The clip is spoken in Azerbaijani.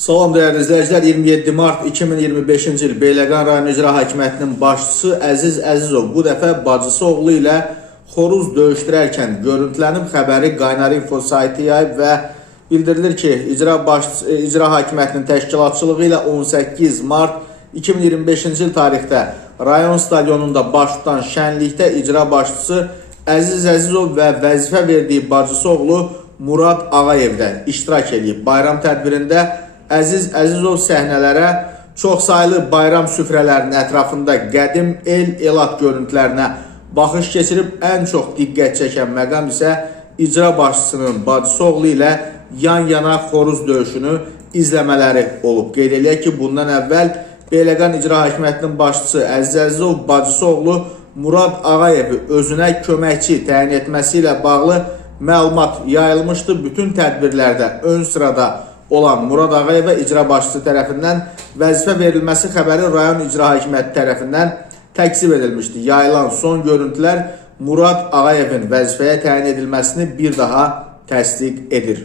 Salam dəyərli izləyicilər, 27 mart 2025-ci il Beyləqan rayon icra hakimiyyətinin başçısı Əziz Əzizov bu dəfə bacısı oğlu ilə xoruz döyüşdürərkən görüntülənib. Xəbəri Qaynar Info saytı yayıb və bildirilir ki, icra hakimiyyətinin təşkilatçılığı ilə 18 mart 2025-ci il tarixdə rayon stadionunda baş tutan şənlikdə icra başçısı Əziz Əzizov və vəzifə verdiyi bacısı oğlu Murad Ağayev də iştirak edib. Bayram tədbirində Əziz Əzizov səhnələrə çoxsaylı bayram süfrələrinin ətrafında qədim el-elat görüntülərinə baxış keçirib. Ən çox diqqət çəkən məqam isə icra başçısının bacısı oğlu ilə yan-yana xoruz döyüşünü izləmələri olub. Qeyd eləyək ki, bundan əvvəl Beyləqan icra hakimiyyətinin başçısı Əziz Əzizov bacısı oğlu Murad Ağayevi özünə köməkçi təyin etməsi ilə bağlı məlumat yayılmışdı. Bütün tədbirlərdə ön sırada olan Murad Ağayevə icra başçısı tərəfindən vəzifə verilməsi xəbəri rayon icra hakimiyyəti tərəfindən təksib edilmişdi. Yayılan son görüntülər Murad Ağayevin vəzifəyə təyin edilməsini bir daha təsdiq edir.